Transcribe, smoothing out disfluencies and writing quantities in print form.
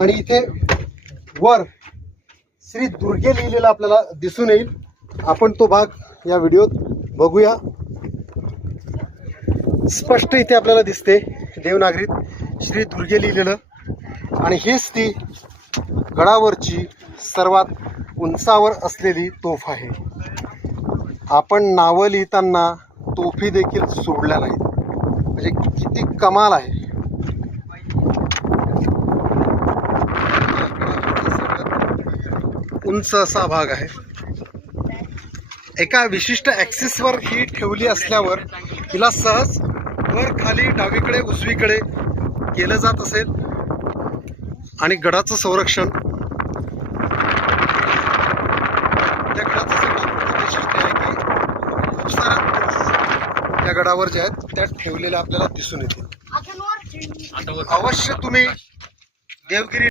आणि इथे वर श्री दुर्गे लिहिलेला आपल्याला दिसून येईल. आपण तो भाग या व्हिडिओत बघूया. स्पष्ट इथे आपल्याला दिसते देवनागरीत श्री दुर्गे लिहिलेलं. आणि हीच ती गडावरची सर्वात उंचावर असलेली तोफ आहे. आपण नावं लिहिताना तोफी देखील सोडल्या नाहीत. म्हणजे किती कमाल आहे. उंच असा भाग आहे. एका विशिष्ट ॲक्सिसवर ही ठेवली असल्यावर तिला सहज वर खाली डावीकडे उजवीकडे केलं जात असेल. आणि गडाचं संरक्षण त्या गडाचं सगळं वैशिष्ट्य आहे की खूप साऱ्या त्या गडावर ज्या आहेत त्या ठेवलेल्या आपल्याला दिसून येतील. अवश्य तुम्ही देवगिरी